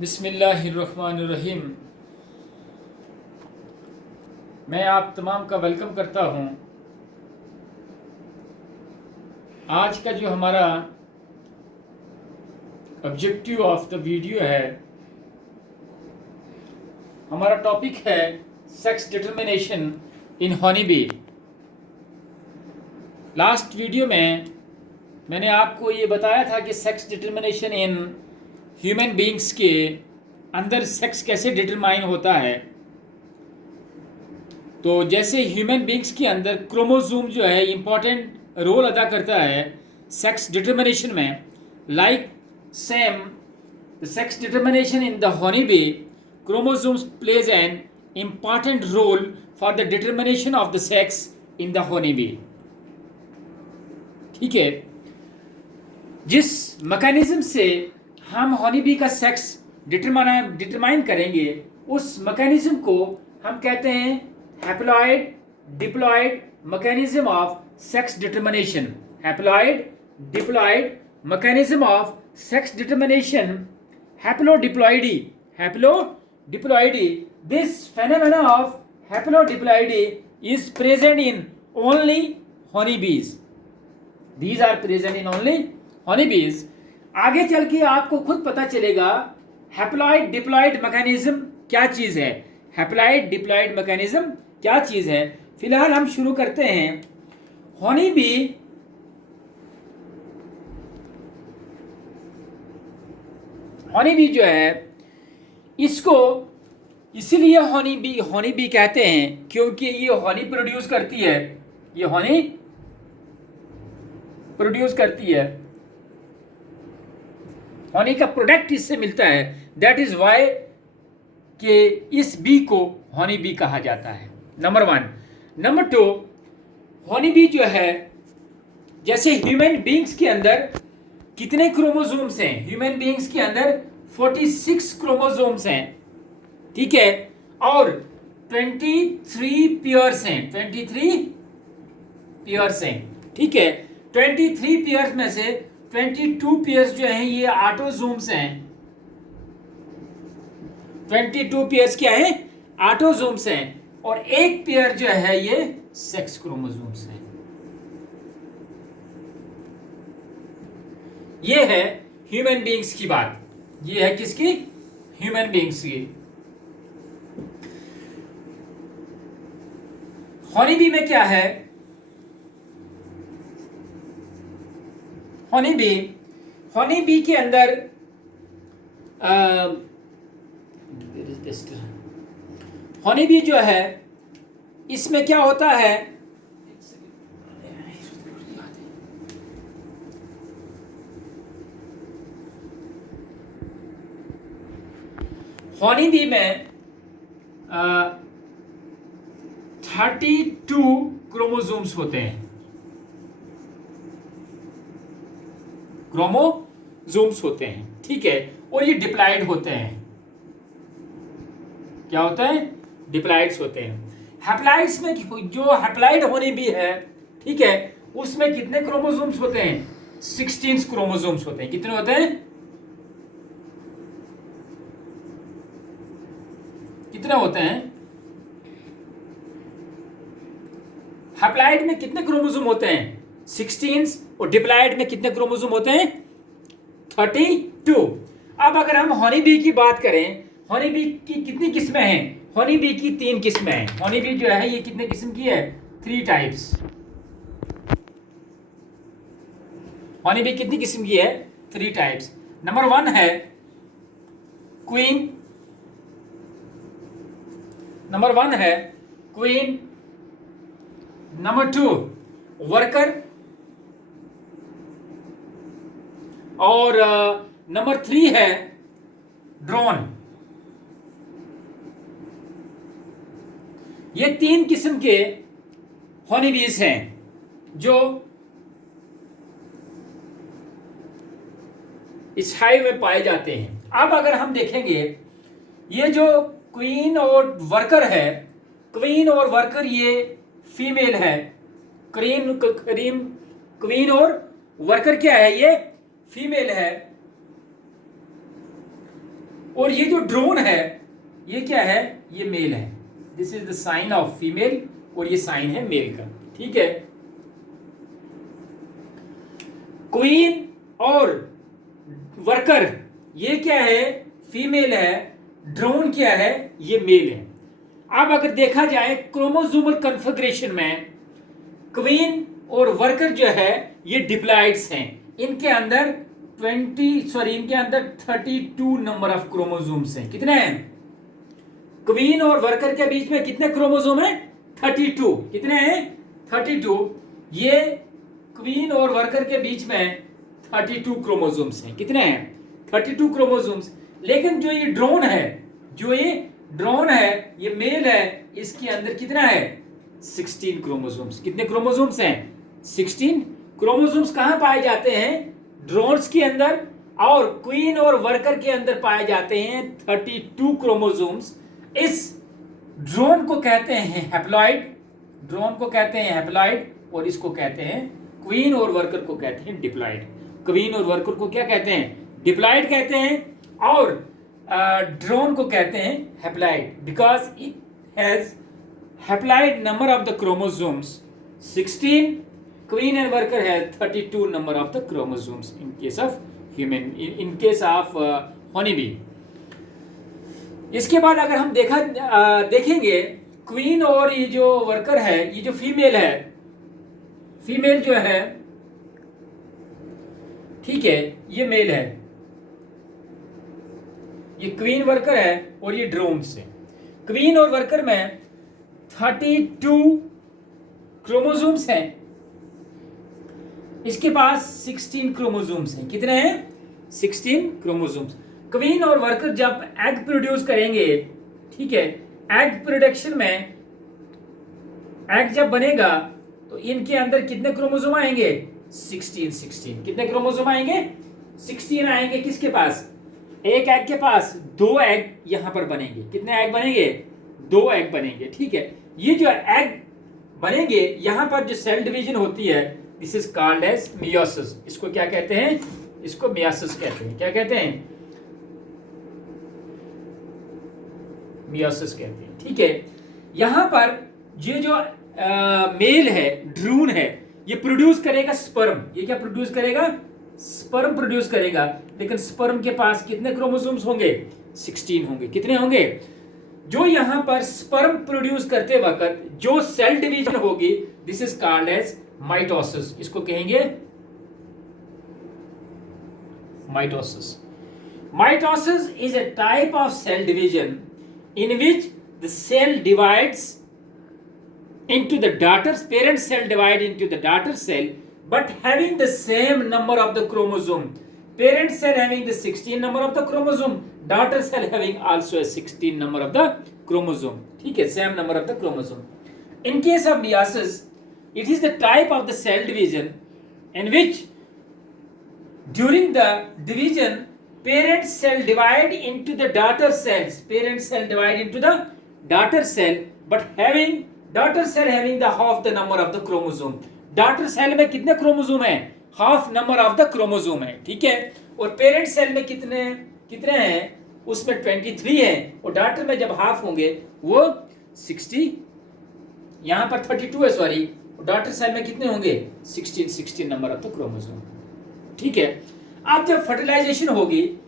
बिस्मिल्लाहिर्रहमानिर्रहीम। मैं आप तमाम का वेलकम करता हूँ। आज का जो हमारा ऑब्जेक्टिव ऑफ द वीडियो है, हमारा टॉपिक है सेक्स डिटर्मिनेशन इन हनी बी। लास्ट वीडियो में मैंने आपको ये बताया था कि sex determination in human beings के अंदर सेक्स कैसे डिटरमाइन होता है। तो जैसे ह्यूमन बीइंग्स के अंदर क्रोमोसोम जो है इम्पॉर्टेंट रोल अदा करता है सेक्स डिटर्मिनेशन में, like same the sex determination in the honey bee, chromosomes plays an important role for the determination of the sex in the honey bee। ठीक है, जिस मैकेनिज्म से हम हनी बी का सेक्स डिटरमाइन करेंगे उस mechanism को हम कहते हैं haploid diploid mechanism of sex determination. Haploid diploid mechanism of sex determination, haplodiploidy. This phenomena of haplodiploidy is present in only honeybees. These are present in only honeybees. आगे चल के आपको खुद पता चलेगा हैप्लॉइड डिप्लॉइड मैकेनिज्म क्या चीज है। हैप्लॉइड डिप्लॉइड मैकेनिज्म क्या चीज है। फिलहाल हम शुरू करते हैं। हनी बी जो है, इसको इसीलिए हनी बी कहते हैं क्योंकि ये हनी प्रोड्यूस करती है। ये हनी प्रोड्यूस करती है, हनी का प्रोडक्ट इससे मिलता है। दैट इज वाई कि इस बी को हनी बी कहा जाता है। नंबर 1। नंबर 2, हनी बी जो है, जैसे ह्यूमन बीइंग्स के अंदर कितने क्रोमोसोम्स हैं? ह्यूमन बीइंग्स के अंदर 46 क्रोमोसोम्स हैं, ठीक है, और 23 पेयर्स हैं। 23 पेयर्स हैं, ठीक है। 23 पेयर्स में से 22 पेयर्स जो हैं ये ऑटोसोम्स हैं। 22 पेयर्स क्या है? ऑटोसोम्स हैं, और एक पेयर जो है ये सेक्स क्रोमोसोम्स हैं। ये है ह्यूमन बीइंग्स की बात। ये है किसकी? ह्यूमन बीइंग्स की। हनी बी में क्या है? हनी बी के अंदर हनी बी जो है, इसमें क्या होता है? हनी बी में 32 क्रोमोसोम्स होते हैं। क्रोमोसोम्स होते हैं, ठीक है, और ये डिप्लॉइड होते हैं। क्या होते हैं? डिप्लॉइड्स होते हैं। हैप्लॉइड्स में जो हैप्लॉइड हनी बी है, ठीक है, उसमें कितने क्रोमोसोम्स होते हैं? 16 क्रोमोसोम्स होते हैं। कितने होते हैं? कितने होते हैं? हैप्लॉइड में कितने क्रोमोसोम होते हैं? 16। और डिप्लॉइड में कितने क्रोमोसोम होते हैं? 32। अब अगर हम हनी बी की बात करें, हनी बी की कितनी किस्में हैं? हनी बी की 3 किस्में हैं। हनी बी जो है ये कितने किस्म की है? 3 टाइप्स। हनी बी कितनी किस्म की है? 3 टाइप्स। नंबर 1 है क्वीन। नंबर 1 है क्वीन। नंबर 2 वर्कर, और नंबर 3 है ड्रोन। ये 3 किस्म के हनी बीज हैं जो इस हाइव में पाए जाते हैं। अब अगर हम देखेंगे, ये जो क्वीन और वर्कर है, क्वीन और वर्कर ये फीमेल है। क्वीन और वर्कर क्या है? ये फीमेल है। और ये जो ड्रोन है ये क्या है, ये मेल है, this is the sign of female और ये साइन है मेल का, ठीक है। क्वीन और वर्कर ये क्या है, फीमेल है, ड्रोन क्या है, ये मेल है। अब अगर देखा जाए क्रोमोसोमल कन्फिगरेशन में क्वीन और वर्कर जो है ये डिप्लॉइड्स हैं, इनके अंदर 32 नंबर ऑफ क्रोमोसोम्स हैं। कितने हैं? क्वीन और वर्कर के बीच में कितने क्रोमोसोम हैं? 32। कितने हैं? 32। ये क्वीन और वर्कर के बीच में 32 क्रोमोसोम्स हैं। कितने हैं? 32 क्रोमोसोम्स। लेकिन जो ये ड्रोन है, ये मेल है, इसके अंदर कितना है? 16 क्रोमोसोम्स। कितने क्रोमोसोम्स हैं? 16 क्रोमोसोम्स। कहां पाए जाते हैं? ड्रोन्स के अंदर, और क्वीन और वर्कर के अंदर पाए जाते हैं 32 क्रोमोसोम्स। इस ड्रोन को कहते हैं हैप्लॉइड, और इसको कहते हैं क्वीन और वर्कर को कहते हैं डिप्लॉइड। क्वीन और वर्कर को क्या कहते हैं? डिप्लॉइड कहते हैं, और ड्रोन को कहते हैं haploid, because it has haploid number of the chromosomes 16. Queen and worker has 32 number of the chromosomes in case of human, in case of honeybee. इसके बाद अगर हम देखेंगे क्वीन और ये जो वर्कर है, ये जो फीमेल है, फीमेल जो है, ठीक है, ये मेल है, ये क्वीन वर्कर है और ये ड्रोन्स है। क्वीन और वर्कर में 32 क्रोमोसोम्स हैं, इसके पास 16 क्रोमोसोम्स हैं। कितने हैं? 16 क्रोमोसोम्स। क्वीन और वर्कर जब एग प्रोड्यूस करेंगे, ठीक है, एग प्रोडक्शन में एग जब बनेगा तो इनके अंदर कितने क्रोमोसोम आएंगे? 16। कितने क्रोमोसोम आएंगे? 16 आएंगे। किसके पास? एक एग के पास 2 एग यहां पर बनेंगे। कितने एग बनेंगे? 2 एग बनेंगे, ठीक है। ये जो एग बनेंगे, यहां पर जो सेल डिवीजन होती है, this is called as meiosis. इसको क्या कहते हैं? इसको मियोसिस कहते हैं। क्या कहते हैं? मियोसिस कहते हैं, ठीक है। यहां पर ये जो मेल है, ड्रोन है, ये प्रोड्यूस करेगा स्पर्म। ये क्या प्रोड्यूस करेगा? स्पर्म प्रोड्यूस करेगा। लेकिन स्पर्म के पास कितने क्रोमोसोम्स होंगे? 16 होंगे। कितने होंगे? जो यहां पर स्पर्म प्रोड्यूस करते वक्त जो सेल डिवीजन होगी, this is called as mitosis. इसको कहेंगे mitosis. Mitosis is a type of cell division in which the cell divides into the daughter, parent cell divide into the daughter cell, but having the same number of the chromosome. Parent cell having the 16 number of the chromosome, daughter cell having also a 16 number of the chromosome. ठीक है, same number of the chromosome. In case of meiosis, it is the type of the cell division in which during the division parent cell divide into the daughter cells. Parent cell divide into the daughter cell, but having daughter cell having the half the number of the chromosome. Daughter cell में कितने chromosome है? Half number of the chromosome है, ठीक है। और parent cell में कितने हैं? उसमें 23 है, और डॉटर में जब हाफ होंगे वो 60, यहां पर 32 है, सॉरी। डॉटर सेल में कितने होंगे? 16 नंबर ऑफ द क्रोमोसोम, ठीक है। अब जब फर्टिलाइजेशन होगी,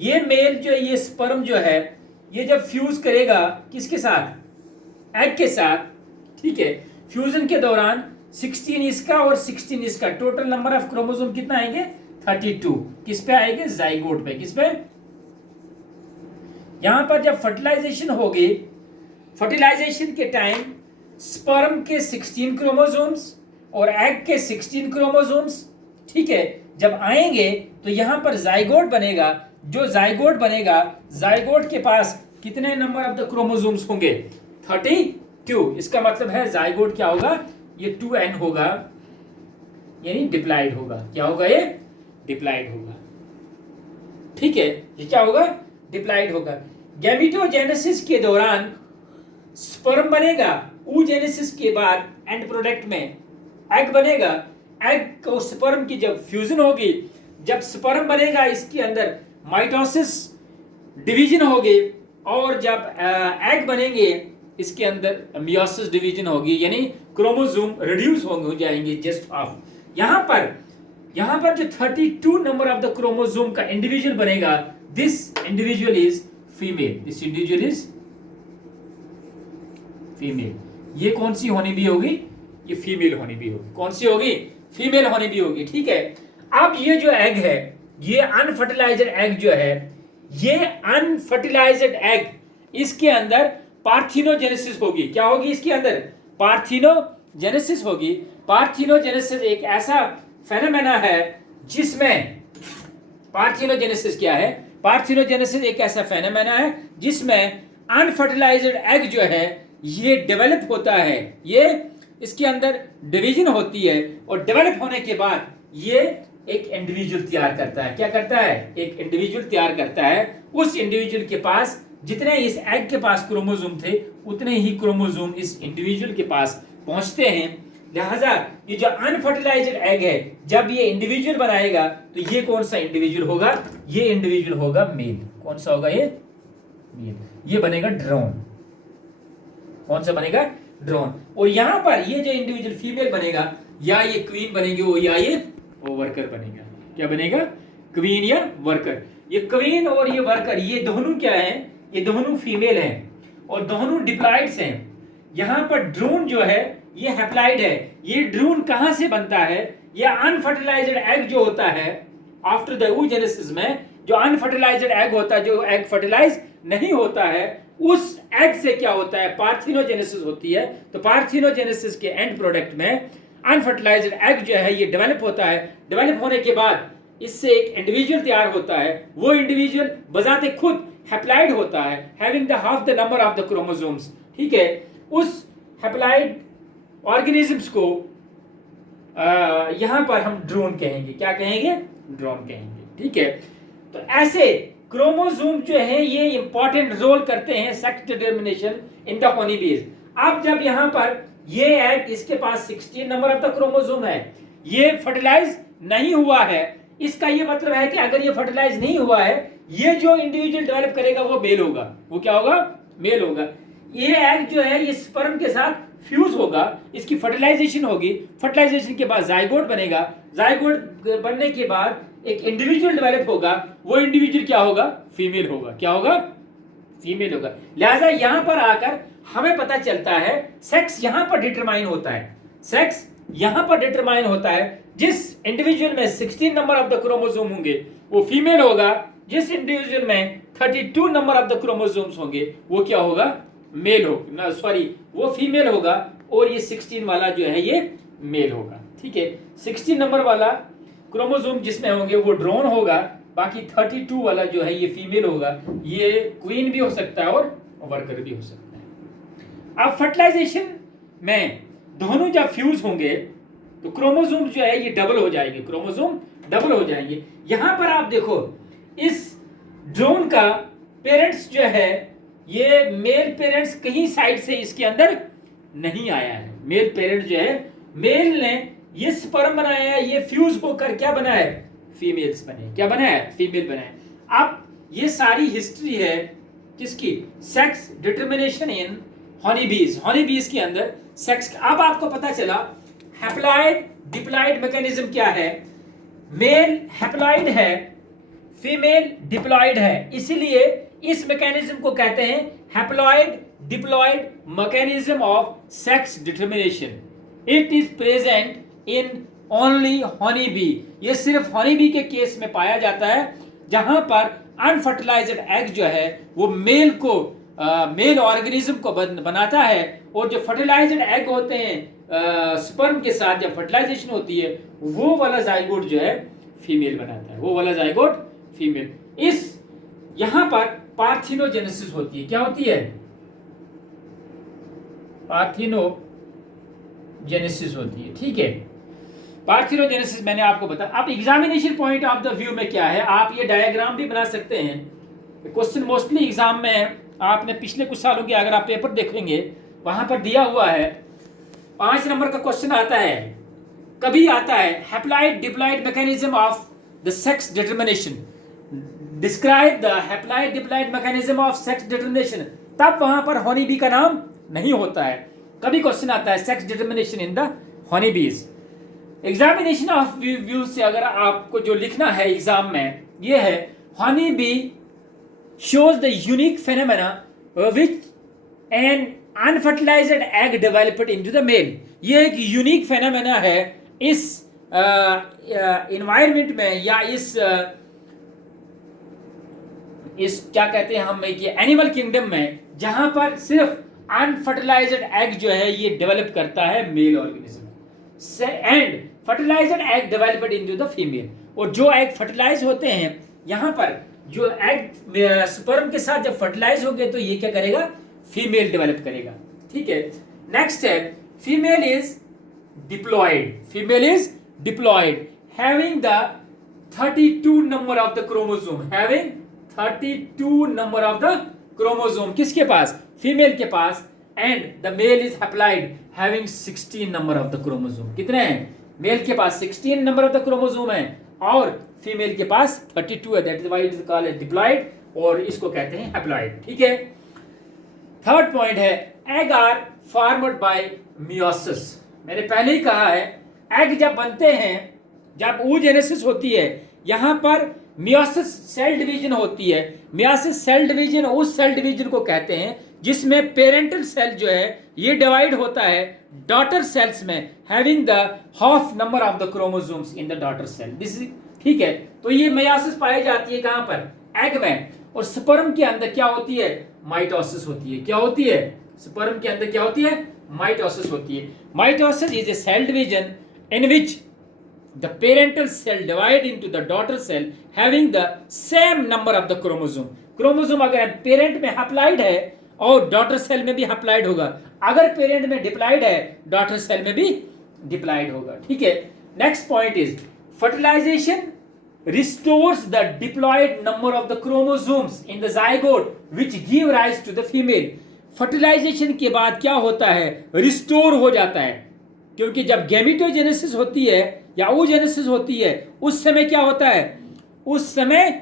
ये मेल जो ये स्पर्म जो है, ये जब फ्यूज करेगा किसके साथ? एग के साथ, ठीक है। फ्यूजन के दौरान 16 इसका और 16 इसका, टोटल नंबर ऑफ क्रोमोसोम कितना आएंगे? 32। किस पे आएंगे? जाइगोट पे। किस पे? यहां पर जब फर्टिलाइजेशन होगी, फर्टिलाइजेशन के टाइम स्पर्म के 16 क्रोमोसोम्स और एग के 16 क्रोमोसोम्स, ठीक है, जब आएंगे तो यहां पर जाइगोट बनेगा। जो जाइगोट बनेगा, जाइगोट के पास कितने नंबर ऑफ द क्रोमोसोम्स होंगे? 32। इसका मतलब है जाइगोट क्या होगा? ये 2n होगा, यानी डिप्लॉइड होगा। क्या होगा? ये डिप्लॉइड होगा, ठीक है। ये क्या होगा? डिप्लॉइड होगा। गैमेटोजेनेसिस के दौरान स्पर्म बनेगा, oogenesis के बाद एंड प्रोडक्ट में एग बनेगा। एग और स्पर्म की जब फ्यूजन होगी, जब स्पर्म बनेगा, इसके अंदर माइटोसिस डिवीजन होगी और जब एग बनेंगे इसके अंदर मियोसिस डिवीजन होगी, यानी क्रोमोसोम रिड्यूस हो जाएंगे जस्ट हाफ। यहां पर जो 32 नंबर ऑफ द क्रोमोसोम का इंडिविजुअल बनेगा, this individual is female, this individual is female. ये कौन सी होनी भी होगी? ये फीमेल होनी भी होगी। कौन सी होगी? फीमेल होनी भी होगी। ठीक है। अब ये जो एग है, ये अनफर्टिलाइज्ड एग जो है, ये अनफर्टिलाइज्ड एग, इसके अंदर पार्थिनोजेनेसिस होगी। क्या होगी इसके अंदर? पार्थिनोजेनेसिस होगी। पार्थिनोजेनेसिस एक ऐसा फेनोमेना है जिसमें, पार्थिनोजेनेसिस क्या है? पार्थिनोजेनेसिस एक ऐसा फेनोमेना है जिसमें अनफर्टिलाइज्ड एग जो है ये डेवलप होता है, ये इसके अंदर डिवीजन होती है और डेवलप होने के बाद ये एक इंडिविजुअल तैयार करता है। क्या करता है? एक इंडिविजुअल तैयार करता है। उस इंडिविजुअल के पास जितने इस एग के पास क्रोमोसोम थे उतने ही क्रोमोसोम इस इंडिविजुअल के पास पहुंचते हैं। लिहाजा ये जो अनफर्टिलाइज्ड एग है, जब ये इंडिविजुअल बनाएगा तो ये कौन सा इंडिविजुअल होगा? ये इंडिविजुअल होगा मेल। कौन सा होगा ये? मेल। ये बनेगा ड्रोन। कौन सा बनेगा? ड्रोन। और यहां पर ये जो इंडिविजुअल फीमेल बनेगा, या ये क्वीन बनेगी वो, या ये वर्कर बनेगा। क्या बनेगा? क्वीन या वर्कर। ये क्वीन और ये वर्कर, ये दोनों क्या हैं? ये दोनों फीमेल हैं और दोनों डिप्लॉइड्स हैं। यहां पर ड्रोन जो है ये हैप्लॉइड है। ये ड्रोन कहां से बनता है? ये अनफर्टिलाइज्ड एग जो होता है आफ्टर द oogenesis में, जो अनफर्टिलाइज्ड एग होता है, जो एग फर्टिलाइज नहीं होता है, उस एग से क्या होता है? पार्थिनोजेनेसिस होती है। तो पार्थिनोजेनेसिस के एंड प्रोडक्ट में अनफर्टिलाइज्ड एग जो है ये डेवलप होता है। डेवलप होने के बाद इससे एक इंडिविजुअल तैयार होता है। वो इंडिविजुअल बजाते खुद हैप्लॉइड होता है, having the half the number of the chromosomes. ठीक है। उस हैप्लॉइड ऑर्गेनिजम्स को यहां पर हम ड्रोन कहेंगे। क्या कहेंगे? ड्रोन कहेंगे। ठीक है। तो ऐसे क्रोमोसोम जो है ये इंपॉर्टेंट रोल करते हैं sex determination in the honey बीज। अब जब यहां पर ये एग, इसके पास 16 नंबर ऑफ द क्रोमोसोम है, ये फर्टिलाइज नहीं हुआ है, इसका ये मतलब है कि अगर ये फर्टिलाइज नहीं हुआ है, ये जो इंडिविजुअल डेवलप करेगा वो मेल होगा। वो क्या होगा? मेल होगा। ये एग जो है ये स्पर्म के साथ फ्यूज होगा, इसकी फर्टिलाइजेशन होगी। फर्टिलाइजेशन के बाद जाइगोट बनेगा। जाइगोट बनने के बाद एक इंडिविजुअल डेवलप होगा। वो इंडिविजुअल क्या होगा? फीमेल होगा। क्या होगा? फीमेल होगा। लिहाजा यहां पर आकर हमें पता चलता है सेक्स यहां पर डिटरमाइन होता है। सेक्स यहां पर डिटरमाइन होता है। जिस इंडिविजुअल में 16 नंबर ऑफ द क्रोमोसोम होंगे वो फीमेल होगा। जिस इंडिविजुअल में 32 नंबर ऑफ द क्रोमोसोम्स होंगे वो क्या होगा? मेल होगा। सॉरी, वो फीमेल होगा और ये 16 वाला जो है ये मेल होगा। ठीक है। 16 नंबर वाला क्रोमोसोम जिसमें होंगे वो ड्रोन होगा, बाकी 32 वाला जो है ये फीमेल होगा। ये क्वीन भी हो सकता है और वर्कर भी हो सकता है। अब फर्टिलाइजेशन में दोनों जब फ्यूज होंगे तो क्रोमोसोम जो है ये डबल हो जाएंगे। क्रोमोसोम डबल हो जाएंगे। यहां पर आप देखो इस ड्रोन का पेरेंट्स जो है ये मेल पेरेंट्स कहीं साइड से इसके अंदर नहीं आया है। मेल पेरेंट जो है, मेल ने ये स्पर्म बनाया है, ये फ्यूज होकर क्या बना है? फीमेल्स बने। क्या बना है? फीमेल बना है। अब ये सारी हिस्ट्री है किसकी? सेक्स डिटरमिनेशन इन हनी बीज। हनी बीज के अंदर सेक्स। अब आपको पता चला हैप्लॉइड डिप्लॉइड मैकेनिज्म क्या है। मेल हैप्लॉइड है, फीमेल डिप्लॉइड है, इसीलिए इस मैकेनिज्म को कहते हैं haploid diploid mechanism of sex determination. It is present in only honey bee. ये सिर्फ हनी बी के केस में पाया जाता है जहां पर अनफर्टिलाइज्ड एग जो है वो मेल को मेल ऑर्गेनिज्म को बनाता है और जो फर्टिलाइज्ड एग होते हैं स्पर्म के साथ जब फर्टिलाइजेशन होती है वो वाला जाइगोट जो है फीमेल बनाता है। वो वाला जाइगोट फीमेल। इस यहां पर पार्थिनोजेनेसिस होती है। क्या होती है? पार्थिनोजेनेसिस होती है। ठीक है। पार्थिनोजेनेसिस मैंने आपको बताया। अब examination point of the view में क्या है, आप ये डायग्राम भी बना सकते हैं। क्वेश्चन मोस्टली एग्जाम में आपने पिछले कुछ सालों के अगर आप पेपर देखेंगे वहां पर दिया हुआ है 5 नंबर का क्वेश्चन आता है, कभी आता है haploid diploid mechanism of the sex determination. Describe the haploid diploid mechanism of sex determination, तब वहां पर हनी बी का नाम नहीं होता है। कभी क्वेश्चन आता है sex determination in the honey bees. Examination of view से अगर आपको जो लिखना है एग्जाम में ये है, honey bee shows the unique phenomena which an unfertilised egg developed into the male. ये एक यूनिक फेनोमेना है इस इन्वायरमेंट में या इस क्या कहते हैं हम ये एनिमल किंगडम में, जहां पर सिर्फ अनफर्टिलाइज्ड एग जो है ये डेवलप करता है male organism and fertilised egg developed into the female. और जो एग फर्टिलाइज होते हैं यहाँ पर, जो एग स्पर्म के साथ जब फर्टिलाइज हो गए तो ये क्या करेगा, फीमेल डेवलप करेगा। ठीक है, नेक्स्ट है female is diploid. Female is diploid having the 32 number of the chromosome, having 32 number of the chromosome. किसके पास, फीमेल के पास। And the male is haploid having 16 number of the chromosome. कितने हैं, मेल के पास 16 नंबर ऑफ द क्रोमोसोम है और फीमेल के पास 32 है, that is why it is called diploid, और इसको कहते हैं हैप्लॉइड। ठीक है, थर्ड पॉइंट है egg are formed by meiosis. मैंने पहले ही कहा है एग जब बनते हैं, जब oogenesis होती है, यहां पर मियोसिस सेल डिवीजन होती है। मियोसिस सेल डिवीजन उस सेल डिवीजन को कहते हैं जिसमें पेरेंटल सेल जो है ये डिवाइड होता है डॉटर सेल्स में, having the half number of the chromosomes in the daughter cell. This is ठीक है, तो ये मियोसिस पाई जाती है कहां पर, एग में। और स्पर्म के अंदर क्या होती है, माइटोसिस होती है। क्या होती है, स्पर्म के अंदर क्या होती है, माइटोसिस होती है। Mitosis is a cell division in which the parental cell divide into the daughter cell having the same number of the chromosome। Chromosome अगर पेरेंट में हैप्लॉइड है और डॉटर सेल में भी हैप्लॉइड होगा, अगर पेरेंट में डिप्लॉइड है डॉटर सेल में भी डिप्लॉइड होगा। ठीक है, next point is fertilisation restores the diploid number of the chromosomes in the zygote which give rise to the female। Fertilisation के बाद क्या होता है, रिस्टोर हो जाता है, क्योंकि जब गैमेटोजेनेसिस होती है या oogenesis होती है उस समय क्या होता है, उस समय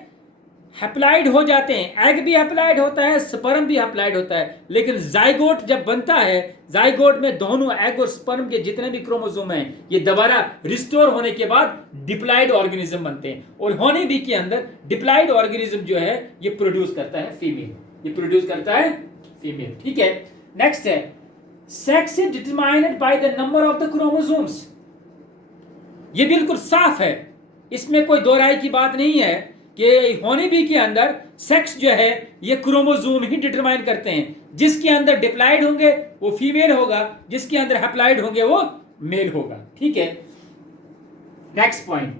हैप्लॉइड हो जाते हैं, एग भी हैप्लॉइड होता है, स्पर्म भी हैप्लॉइड होता है। लेकिन जाइगोट जब बनता है, जाइगोट में दोनों एग और स्पर्म के जितने भी क्रोमोसोम हैं ये दोबारा रिस्टोर होने के बाद डिप्लॉइड ऑर्गेनिज्म बनते हैं। और हनी बी के अंदर डिप्लॉइड ऑर्गेनिज्म जो है ये प्रोड्यूस करता है फीमेल, ये प्रोड्यूस करता है फीमेल। ठीक है, नेक्स्ट है sex is determined by the number of the chromosomes. ये बिल्कुल साफ है, इसमें कोई दो राय की बात नहीं है कि हनी बी के अंदर सेक्स जो है ये क्रोमोसोम ही डिटरमाइन करते हैं। जिसके अंदर डिप्लॉइड होंगे वो फीमेल होगा, जिसके अंदर हैप्लॉइड होंगे वो मेल होगा। ठीक है, next point,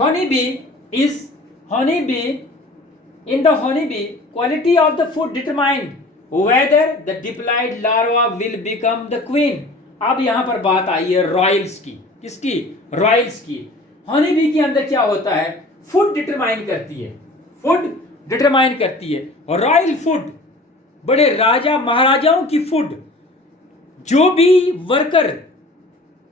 honey be in the honey bee quality of the food determined whether the diploid larva will become the queen। अब यहां पर बात आई है रॉयल्स की, किसकी, रॉयल्स की। हनी बी के अंदर क्या होता है, फूड डिटरमाइन करती है, फूड डिटरमाइन करती है। और रॉयल फूड, बड़े राजा महाराजाओं की फूड, जो भी वर्कर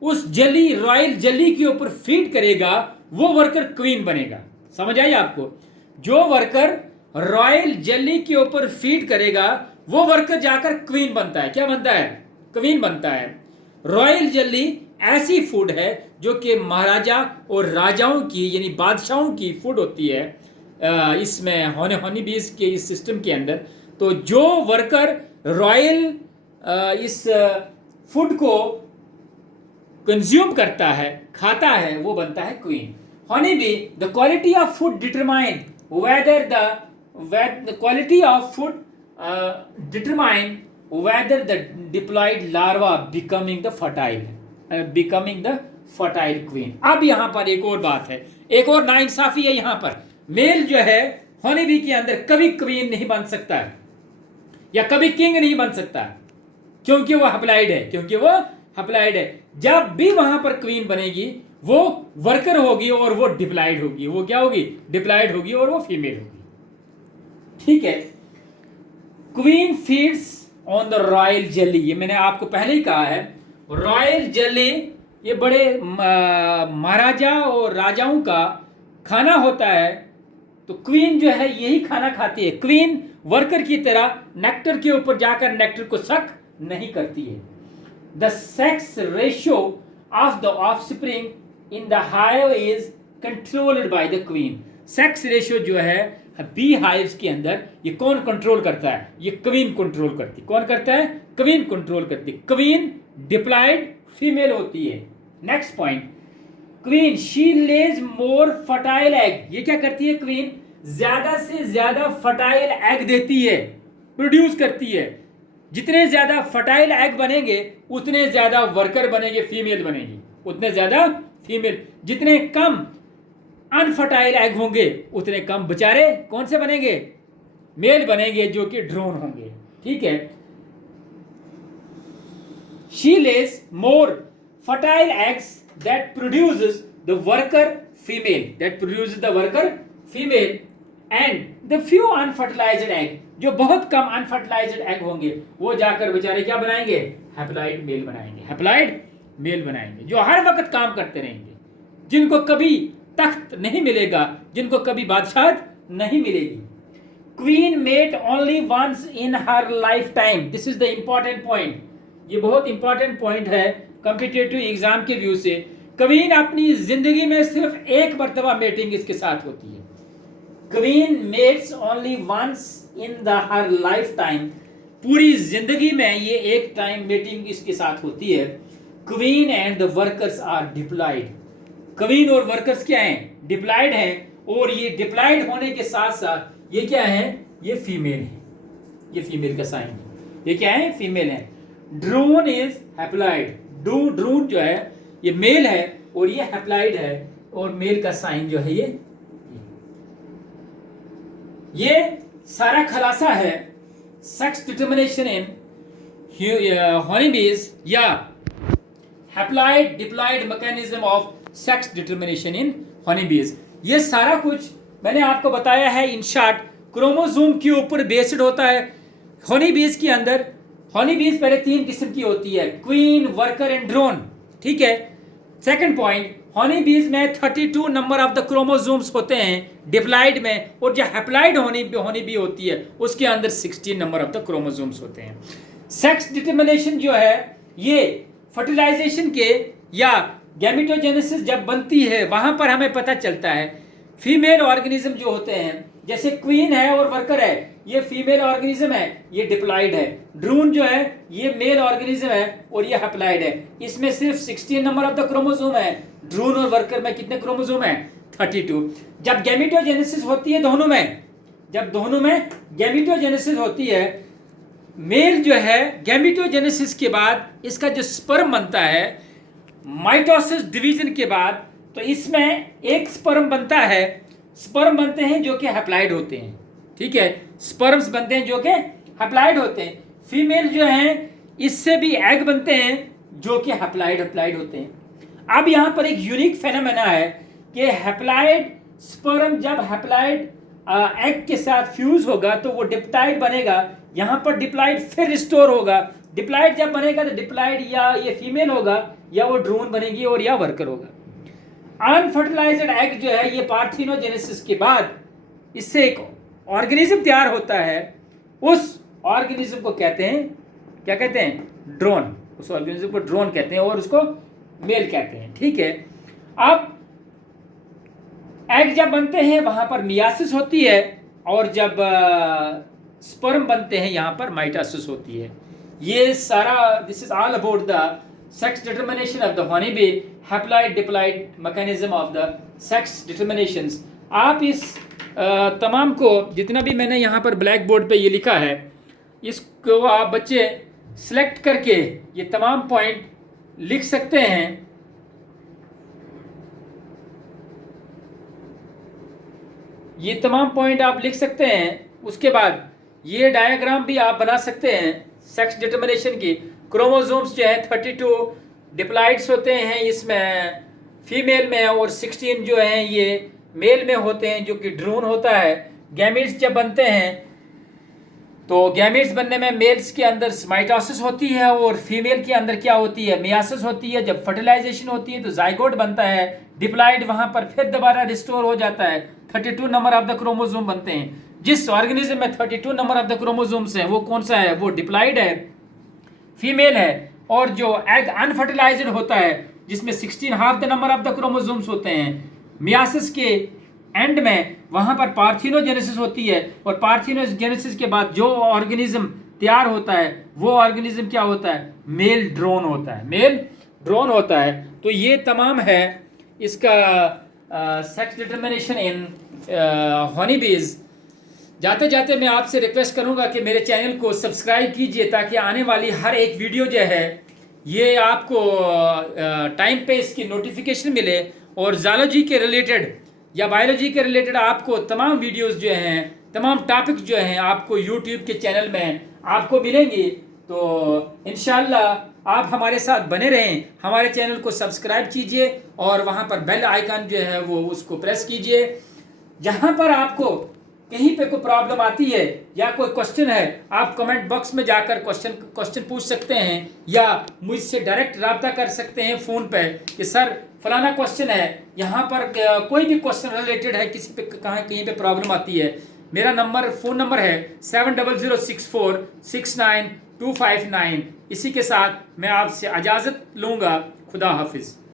उस जली रॉयल जली के ऊपर फीड करेगा वो वर्कर क्वीन बनेगा। समझ आई आपको, जो वर्कर रॉयल जेली के ऊपर फीड करेगा वो वर्कर जाकर क्वीन बनता है। क्या बनता है, क्वीन बनता है। रॉयल जेली ऐसी फूड है जो कि महाराजा और राजाओं की यानी बादशाहों की फूड होती है इसमें हनी बीज के इस सिस्टम के अंदर। तो जो वर्कर रॉयल इस फूड को कंज्यूम करता है, खाता है, वो बनता है queen. Honey be the quality of food determine whether the quality of food determine whether the diploid larva becoming the fertile queen। अब यहां पर एक और बात है, एक और नाइंसाफी है यहां पर। मेल जो है हनी बी के अंदर कभी क्वीन नहीं बन सकता है या कभी किंग नहीं बन सकता है, क्योंकि वो हैप्लॉइड है, क्योंकि वो हैप्लॉइड है। जब भी वहां पर क्वीन बनेगी वो वर्कर होगी और वो डिप्लॉइड होगी। वो क्या होगी, डिप्लॉइड होगी और वो फीमेल होगी। ठीक है, queen feeds on the royal jelly. ये मैंने आपको पहले ही कहा है, रॉयल जेली ये बड़े महाराजा और राजाओं का खाना होता है तो क्वीन जो है यही खाना खाती है। क्वीन वर्कर की तरह नेक्टर के ऊपर जाकर नेक्टर को सक नहीं करती है। The sex ratio of the offspring in the hive is controlled by the queen. Sex ratio जो है बी हाइव्स के अंदर ये कौन कंट्रोल करता है? ये क्वीन कंट्रोल करती। कौन करता है? क्वीन कंट्रोल करती। क्वीन डिप्लॉयड फीमेल होती है। Next point, queen she lays more fertile egg. ये क्या करती है? क्वीन ज्यादा से ज्यादा फर्टाइल एग देती है, प्रोड्यूस करती है। जितने ज्यादा फर्टाइल एग बनेंगे उतने ज्यादा वर्कर बनेंगे, फीमेल बनेगी, उतने ज्यादा फीमेल। जितने कम अनफर्टाइल एग होंगे उतने कम बेचारे कौन से बनेंगे? मेल बनेंगे, जो कि ड्रोन होंगे। ठीक है। She lays more fertile eggs that produces the worker female, that produces the worker female, and the few unfertilized egg, जो बहुत कम अनफर्टिलाइज्ड एग होंगे वो जाकर बेचारे क्या बनाएंगे? हैप्लॉइड मेल बनाएंगे, हैप्लॉइड मेल बनाएंगे, जो हर वक्त काम करते रहेंगे, जिनको कभी तख्त नहीं मिलेगा, जिनको कभी बादशाहत नहीं मिलेगी। Queen mate only once in her life time. This is the important point. ये बहुत इंपॉर्टेंट पॉइंट है कॉम्पिटिटिव एग्जाम के व्यू से। क्वीन अपनी जिंदगी में सिर्फ एक मर्तबा मेटिंग इसके साथ होती है। Queen mates only once in the her life time. पूरी जिंदगी में ये एक टाइम मीटिंग इसके साथ होती है। Queen and the workers are diploid. Queen और वर्कर्स क्या हैं? डिप्लॉयड हैं। और ये डिप्लॉयड होने के साथ साथ ये क्या है? ये फीमेल है। ये फीमेल का साइन है। ये क्या है? फीमेल है। Drone is haploid. ड्रोन जो है ये मेल है और ये हैप्लॉयड है, और मेल का साइन जो है ये सारा खुलासा है सेक्स डिटर्मिनेशन इन हॉनीबीज या haploid diploid mechanism of sex determination in honeybees. ये सारा कुछ मैंने आपको बताया है इन शॉर्ट, क्रोमोसोम के ऊपर बेस्ड होता है। हॉनीबीज के अंदर हॉनीबीज पहले 3 किस्म की होती है, क्वीन, वर्कर एंड ड्रोन। ठीक है। सेकंड पॉइंट, हॉनीबीज में 32 नंबर ऑफ द क्रोमोसोम्स होते हैं डिप्लॉयड में, और जो हैप्लॉयड हॉनीबी होती है उसके अंदर 16 नंबर ऑफ द क्रोमोसोम्स होते हैं। सेक्स डिटर्मिनेशन जो है ये फर्टिलाइजेशन के या गैमेटोजेनेसिस जब बनती है वहां पर हमें पता चलता है। फीमेल ऑर्गेनिज्म जो होते हैं, जैसे क्वीन है और वर्कर है, ये फीमेल ऑर्गेनिज्म है, ये डिप्लॉयड है। ड्रोन जो है ये मेल ऑर्गेनिज्म है और ये हैप्लॉयड है। इसमें सिर्फ 16 नंबर ऑफ द क्रोमोसोम है। ड्रोन और वर्कर में कितने क्रोमोसोम है? 32। जब गैमेटोजेनेसिस होती है दोनों में, जब दोनों में गैमेटोजेनेसिस होती है, मेल जो है गैमेटोजेनेसिस के बाद इसका जो स्पर्म बनता है माइटोसिस डिवीजन के बाद, तो इसमें एक स्पर्म बनता है, स्पर्म बनते हैं जो कि हैप्लॉयड होते हैं। ठीक है। स्पर्म्स बनते हैं जो कि हैप्लॉयड होते हैं। फीमेल जो हैं इससे भी एग बनते हैं जो कि हैप्लॉयड होते हैं। अब यहाँ पर एक यूनिक फेनोमेना है कि हैप्लॉयड स्पर्म जब हैप्लॉयड एग के साथ फ्यूज होगा तो वो डिप्लॉयड बनेगा। यहाँ पर डिप्लॉयड फिर रिस्टोर होगा। डिप्लॉयड जब बनेगा तो डिप्लॉयड या ये फीमेल होगा या वो ड्रोन बनेगी और या वर्कर होगा। अनफर्टिलाइज्ड एग जो है ये पार्थेनोजेनेसिस के बाद इससे एक ऑर्गेनिज्म तैयार होता है। उस ऑर्गेनिज्म को कहते हैं, क्या कहते हैं? ड्रोन। उस ऑर्गेनिज्म को ड्रोन कहते हैं और उसको मेल कहते हैं। ठीक है। अब एग जब बनते हैं वहां पर मियासिस होती है, और जब स्पर्म बनते हैं यहाँ पर माइटोसिस होती है। ये सारा this is all about the sex determination of the honeybee, haploid diploid mechanism of the sex determinations। आप इस तमाम को जितना भी मैंने यहाँ पर ब्लैक बोर्ड पे ये लिखा है, इसको आप बच्चे सिलेक्ट करके ये तमाम पॉइंट लिख सकते हैं। ये तमाम पॉइंट आप लिख सकते हैं। उसके बाद ये डायग्राम भी आप बना सकते हैं सेक्स डिटर्मिनेशन की। क्रोमोसोम्स जो है 32 डिप्लॉयड्स होते हैं इसमें फीमेल में, और 16 जो हैं ये मेल में होते हैं जो कि ड्रोन होता है। गैमेट्स जब बनते हैं तो गैमेट्स बनने में मेल्स के अंदर माइटोसिस होती है और फीमेल के अंदर क्या होती है? मियासिस होती है। जब फर्टिलाइजेशन होती है तो जाइगोट बनता है, डिप्लॉइड वहां पर फिर दोबारा रिस्टोर हो जाता है, 32 नंबर ऑफ द क्रोमोसोम बनते हैं। जिस ऑर्गेनिज्म में 32 नंबर ऑफ द क्रोमोसोम्स हैं वो कौन सा है, वो डिप्लॉइड है, फीमेल है। और जो एग अनफर्टिलाइज्ड होता है जिसमें 16 half the number of the chromosomes होते हैं, मियासिस के एंड में वहां पर पार्थिनोजेनेसिस होती है, और पार्थिनोजेनेसिस के बाद जो ऑर्गेनिज्म तैयार होता है वो ऑर्गेनिज्म क्या होता है, मेल ड्रोन होता है, मेल ड्रोन होता है। तो ये तमाम है इसका सेक्स डिटर्मिनेशन इन हॉनीबीज। जाते जाते मैं आपसे रिक्वेस्ट करूंगा कि मेरे चैनल को सब्सक्राइब कीजिए ताकि आने वाली हर एक वीडियो जो है ये आपको टाइम पे इसकी नोटिफिकेशन मिले, और ज़ूलॉजी के रिलेटेड या बायोलॉजी के रिलेटेड आपको तमाम वीडियोस जो हैं, तमाम टॉपिक्स जो हैं आपको यूट्यूब के चैनल में आपको मिलेंगी। तो इंशाल्लाह आप हमारे साथ बने रहें, हमारे चैनल को सब्सक्राइब कीजिए और वहाँ पर बेल आइकन जो है वो उसको प्रेस कीजिए। जहाँ पर आपको कहीं पे कोई प्रॉब्लम आती है या कोई क्वेश्चन है, आप कमेंट बॉक्स में जाकर क्वेश्चन पूछ सकते हैं या मुझसे डायरेक्ट रब्ता कर सकते हैं फ़ोन पे कि सर फलाना क्वेश्चन है, यहाँ पर कोई भी क्वेश्चन रिलेटेड है, किसी पे कहीं पे प्रॉब्लम आती है। मेरा फ़ोन नंबर है 7006469259। इसी के साथ मैं आपसे इजाज़त लूँगा। खुदा हाफिज़।